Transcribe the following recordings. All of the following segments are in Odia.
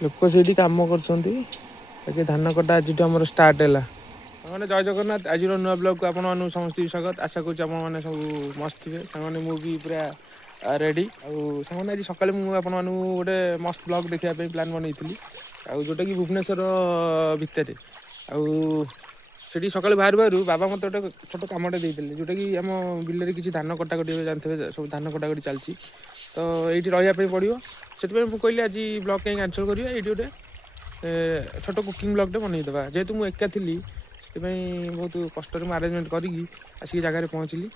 लोक से कम कर धान कटा आज आम स्टार्ट है मैंने जय जगन्नाथ आज नुआ ब्लॉग को आपण समस्त स्वागत आशा करूँ आपने सब मस्त थे सामने मुझे पूरा रेडी आने आज सकाଳେ ମୁଁ ଆପଣମାନଙ୍କୁ ଗୋଟେ मस्त ब्लॉग देखा प्लान बनई जोटा कि भुवनेश्वर भितर ସେଠି ସକାଳେ ବାହାରୁ ବାହାରୁ ବାବା ମୋତେ ଗୋଟେ ଛୋଟ କାମଟେ ଦେଇଥିଲେ ଯୋଉଟା କି ଆମ ବିଲରେ କିଛି ଧାନ କଟାକଟି ଜାଣିଥିବେ ସବୁ ଧାନ କଟାକଟି ଚାଲିଛି ତ ଏଇଠି ରହିବା ପାଇଁ ପଡ଼ିବ ସେଥିପାଇଁ ମୁଁ କହିଲି ଆଜି ବ୍ଲଗ୍ କାହିଁ କ୍ୟାନସଲ୍ କରିବା ଏଇଠି ଗୋଟେ ଛୋଟ କୁକିଂ ବ୍ଲଗ୍ଟେ ବନେଇଦେବା ଯେହେତୁ ମୁଁ ଏକା ଥିଲି ସେଥିପାଇଁ ବହୁତ କଷ୍ଟରେ ମୁଁ ଆରେଞ୍ଜମେଣ୍ଟ କରିକି ଆସିକି ଜାଗାରେ ପହଞ୍ଚିଲି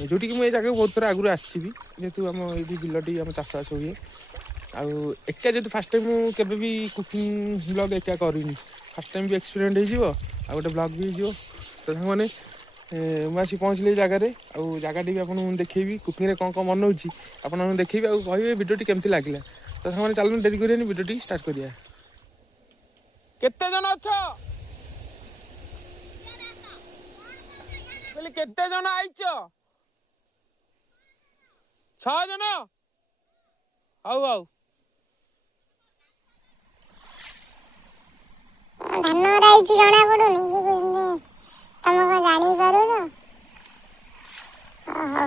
ଯୋଉଠିକି ମୁଁ ଏଇ ଜାଗାକୁ ବହୁତ ଥର ଆଗରୁ ଆସିଛି ଯେହେତୁ ଆମ ଏଇଠି ବିଲଟି ଆମ ଚାଷବାସ ହୁଏ ଆଉ ଏକା ଯେହେତୁ ଫାଷ୍ଟ ଟାଇମ୍ ମୁଁ କେବେ ବି କୁକିଂ ବ୍ଲଗ୍ ଏକା କରିନି ଫାଷ୍ଟ ଟାଇମ୍ ବି ଏକ୍ସପିରିଏନ୍ସ ହେଇଯିବ ଆଉ ଗୋଟେ ବ୍ଲଗ୍ ବି ହେଇଯିବ ତ ସାଙ୍ଗମାନେ ମୁଁ ଆସି ପହଞ୍ଚିଲି ଏଇ ଜାଗାରେ ଆଉ ଜାଗାଟି ବି ଆପଣଙ୍କୁ ଦେଖେଇବି କୁକିଂରେ କ'ଣ କ'ଣ ବନଉଛି ଆପଣମାନଙ୍କୁ ଦେଖେଇବି ଆଉ କହିବେ ଭିଡ଼ିଓଟି କେମିତି ଲାଗିଲା ତ ସାଙ୍ଗମାନେ ଚାଲନ୍ତୁ ଡେରି କରିବାନି ଭିଡ଼ିଓଟି ଷ୍ଟାର୍ଟ କରିବା କେତେ ଜଣ ଅଛ କହିଲି କେତେ ଜଣ ଆଇଛ 6 ଜଣ ହଉ ହଉ ଧାନ ରାଇଛି ଜଣା ପଡୁନି ତମେ କଣ ଜାଣିପାରୁନ ଓହୋ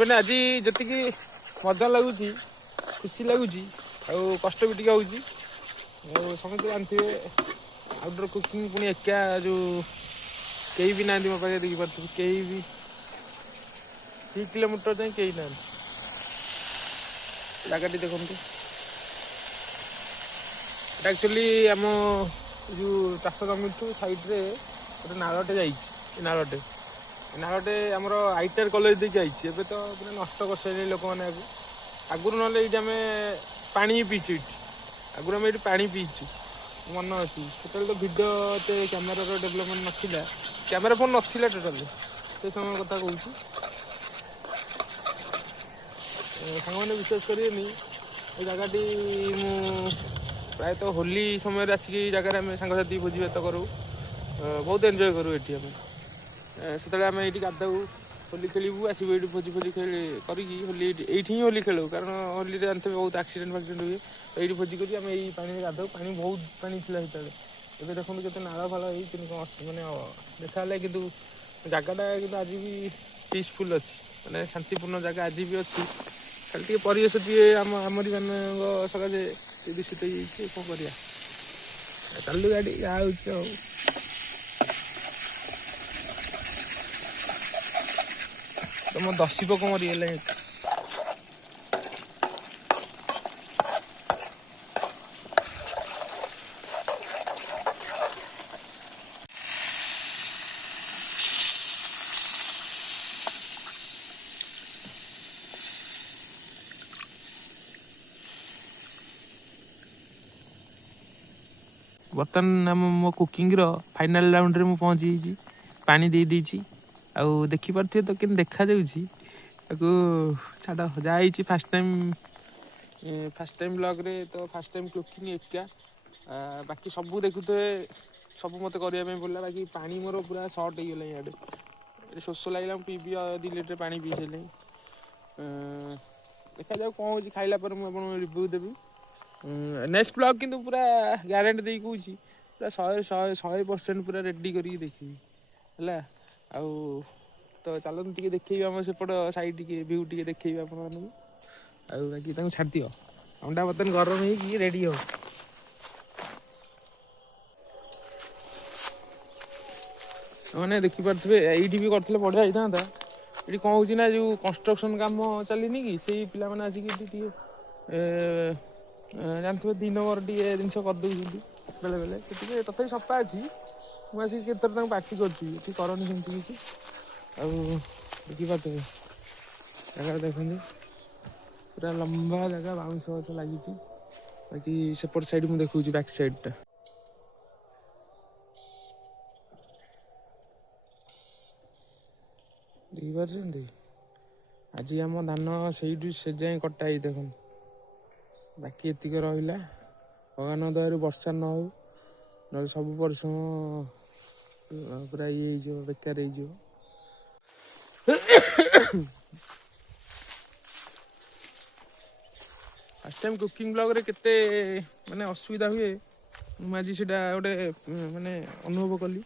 ମାନେ ଆଜି ଯେତିକି ମଜା ଲାଗୁଛି ଖୁସି ଲାଗୁଛି ଆଉ କଷ୍ଟ ବି ଟିକେ ହେଉଛି। ଆଉ ସମସ୍ତେ ଜାଣିଥିବେ ଆଉଟଡୋର କୁକିଂ ପୁଣି ଏକା ଯେଉଁ କେହି ବି ନାହାନ୍ତି ମୋ ପାଖରେ ଦେଖିପାରୁଥିବେ କେହି ବି 3 କିଲୋମିଟର ଯାଏଁ କେହି ନାହାନ୍ତି। ଜାଗାଟି ଦେଖନ୍ତୁ ଏଟା ଆକ୍ଚୁଆଲି ଆମ ଯେଉଁ ଚାଷ ଜମିଠୁ ସାଇଡ଼ରେ ଗୋଟେ ନାଳଟେ ଯାଇଛି। ଏ ନାଳଟେ ଆମର ଆଇଟିଆର୍ କଲେଜ ଦେଇକି ଯାଇଛି। ଏବେ ତ ପୁରା ନଷ୍ଟ କରିସାରିଲେଣି ଲୋକମାନେ ଆଗରୁ ନହେଲେ ଏଇଠି ଆମେ ପାଣି ପିଇଛୁ ଏଇଠି ଆଗରୁ ଆମେ ଏଇଠି ପାଣି ପିଇଛୁ ମନେ ଅଛି। ସେତେବେଳେ ତ ଭିଡ଼ିଓ ଏତେ କ୍ୟାମେରାର ଡେଭଲପମେଣ୍ଟ ନଥିଲା କ୍ୟାମେରା ଫୋନ୍ ନଥିଲା ଟୋଟାଲି ସେ ସମୟ କଥା କହୁଛି। ସାଙ୍ଗମାନେ ବିଶ୍ୱାସ କରିବେନି ଏ ଜାଗାଟି ମୁଁ ପ୍ରାୟତଃ ହୋଲି ସମୟରେ ଆସିକି ଏଇ ଜାଗାରେ ଆମେ ସାଙ୍ଗସାଥି ଭୋଜି ଭାତ କରୁ। ବହୁତ ଏନ୍ଜୟ କରୁ ଏଠି ଆମେ ସେତେବେଳେ ଆମେ ଏଇଠି ଗାଧାଉ ହୋଲି ଖେଳିବୁ ଆସିବୁ ଏଇଠି ଭୋଜି କରିକି ହୋଲି ଏଇଠି ହିଁ ହୋଲି ଖେଳୁ କାରଣ ହୋଲିରେ ଜାଣିଥିବେ ବହୁତ ଆକ୍ସିଡେଣ୍ଟ ଫାକ୍ସିଡେଣ୍ଟ ହୁଏ। ଏଇଠି ଭୋଜି କରି ଆମେ ଏଇ ପାଣିରେ ଗାଧାଉ ପାଣି ବହୁତ ପାଣି ଥିଲା ସେତେବେଳେ। ଏବେ ଦେଖନ୍ତୁ କେତେ ନାଳ ଫାଳ ହେଇଛି ମାନେ ଦେଖା ହେଲେ କିନ୍ତୁ ଜାଗାଟା କିନ୍ତୁ ଆଜି ବି ପିସଫୁଲ୍ ଅଛି ମାନେ ଶାନ୍ତିପୂର୍ଣ୍ଣ ଜାଗା ଆଜି ବି ଅଛି। ଖାଲି ଟିକେ ପରିବେଶ ଟିକେ ଆମରି ମାନଙ୍କ ସକାଶେ ଟିକେ ଦୂଷିତ ହେଇଯାଇଛି କଣ କରିବା ଚାଲୁ ଗାଡ଼ି ଯାହା ହେଉଛି ଆଉ। ତମ ଦଶୀ ପୋକ ମରିଗଲାଣି ଏଠି। ବର୍ତ୍ତମାନ ମୋ କୁକିଂର ଫାଇନାଲ୍ ରାଉଣ୍ଡରେ ମୁଁ ପହଞ୍ଚିଯାଇଛି। ପାଣି ଦେଇଛି ଆଉ ଦେଖିପାରୁଥିବେ ତ କେମିତି ଦେଖାଯାଉଛି ତାକୁ ଛାଡ଼ ଯାହା ହେଇଛି ଫାର୍ଷ୍ଟ ଟାଇମ୍ ବ୍ଲଗ୍ରେ ତ ଫାର୍ଷ୍ଟ ଟାଇମ୍ କୁକିଂ ଏକା ବାକି ସବୁ ଦେଖୁଥିବେ ସବୁ ମୋତେ କରିବା ପାଇଁ ପଡ଼ିଲା ବାକି ପାଣି ମୋର ପୁରା ସର୍ଟ ହେଇଗଲା ଇଆଡ଼େ ଏଠି ଶୋଷ ଲାଗିଲା ମୁଁ ପିଇବି 2 ଲିଟର ପାଣି ପିଇ ସାରିଲିଣି। ଦେଖାଯାଉ କ'ଣ ହେଉଛି ଖାଇଲା ପରେ ମୁଁ ଆପଣଙ୍କୁ ରିଭ୍ୟୁ ଦେବି। ନେକ୍ସଟ ବ୍ଲଗ୍ କିନ୍ତୁ ପୁରା ଗ୍ୟାରେଣ୍ଟି ଦେଇକି କହୁଛି ପୁରା 100% ପୁରା ରେଡ଼ି କରିକି ଦେଖିବି ହେଲା। ଆଉ ତ ଚାଲନ୍ତୁ ଟିକେ ଦେଖେଇବି ଆମର ସେପଟ ସାଇଡ଼୍ ଟିକେ ଭିଉ ଟିକେ ଦେଖେଇବି ଆପଣମାନଙ୍କୁ। ଆଉ ବାକି ତାଙ୍କୁ ଛାଡ଼ିଦିଅ ଅଣ୍ଡା ବର୍ତ୍ତମାନ ଗରମ ହେଇକି ରେଡ଼ି ହବ। ମାନେ ଦେଖିପାରୁଥିବେ ଏଇଠି ବି କରିଥିଲେ ବଢ଼ିଆ ହେଇଥାନ୍ତା। ଏଠି କ'ଣ ହେଉଛି ନା ଯେଉଁ କନଷ୍ଟ୍ରକ୍ସନ୍ କାମ ଚାଲିନି କି ସେଇ ପିଲାମାନେ ଆସିକି ଏଠି ଟିକେ ଜାଣିଥିବେ 2 ନମ୍ବର ଟିକେ ଜିନିଷ କରିଦେଉଛନ୍ତି ବେଳେବେଳେ ସେଥିପାଇଁ ତଥାପି ସଫା ଅଛି। ମୁଁ ଆସିକି କେତେଥର ତାଙ୍କୁ ପାଟି କରୁଛି ଏଠି କରନି ସେମିତି କିଛି। ଆଉ ଦେଖିପାରୁଥିବେ ଜାଗା ଦେଖନ୍ତୁ ପୁରା ଲମ୍ବା ଜାଗା ବାଉଁଶ ଗଛ ଲାଗିଛି ବାକି ସେପଟ ସାଇଡ଼୍ ମୁଁ ଦେଖାଉଛି ବ୍ୟାକ୍ ସାଇଡ଼୍ଟା। ଦେଖିପାରୁଛନ୍ତି ଆଜି ଆମ ଧାନ ସେଇଠୁ ସେ ଯାଏଁ କଟା ହେଇ ଦେଖନ୍ତୁ ବାକି ଏତିକି ରହିଲା। ଭଗବାନଙ୍କ ଦୟାରୁ ବର୍ଷା ନ ହଉ ନହେଲେ ସବୁ ପରିଶ୍ରମ ପୁରା ଇଏ ହେଇଯିବ ବେକାର ହେଇଯିବ। ଫାର୍ଷ୍ଟ ଟାଇମ୍ କୁକିଂ ବ୍ଲଗ୍ରେ କେତେ ମାନେ ଅସୁବିଧା ହୁଏ ମୁଁ ଆଜି ସେଇଟା ଗୋଟେ ମାନେ ଅନୁଭବ କଲି।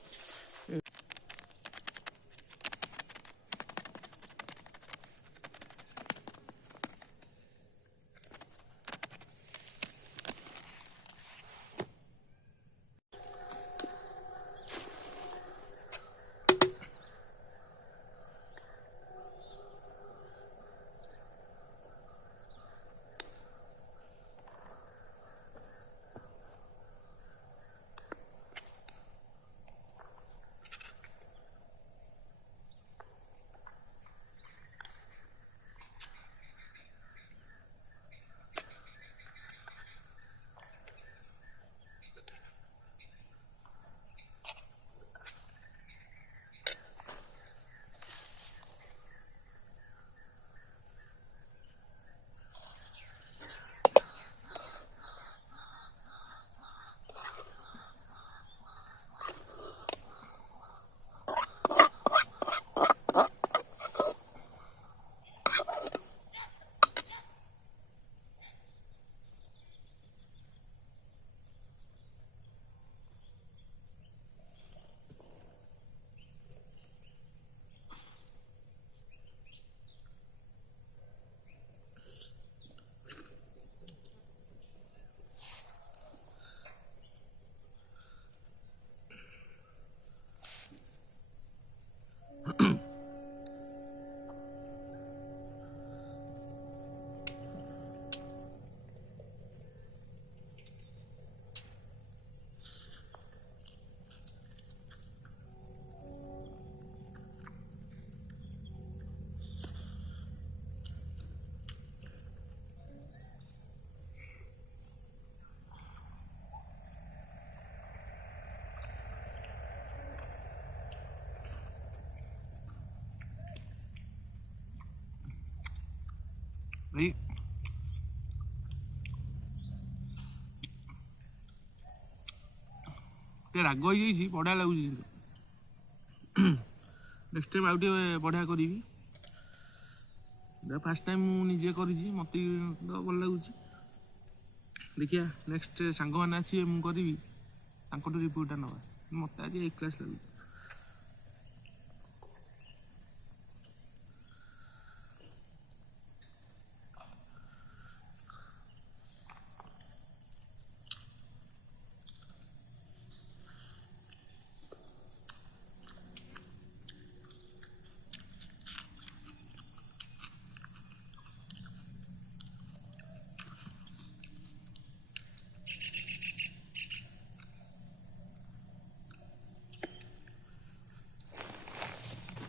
ଭାଇ ଟିକେ ରାଗ ହେଇଯାଇଛି, ବଢ଼ିଆ ଲାଗୁଛି କିନ୍ତୁ ନେକ୍ସଟ ଟାଇମ୍ ଆଉ ଟିକେ ବଢ଼ିଆ କରିବି। ଫାର୍ଷ୍ଟ ଟାଇମ୍ ମୁଁ ନିଜେ କରିଛି, ମୋତେ ତ ଭଲ ଲାଗୁଛି। ଦେଖିବା ନେକ୍ସଟ ସାଙ୍ଗମାନେ ଆସିବେ, ମୁଁ କରିବି, ତାଙ୍କଠୁ ରିଭ୍ୟୁଟା ନେବା। ମୋତେ ଆଜି ଏ କ୍ଲାସ୍ ଲାଗୁଛି।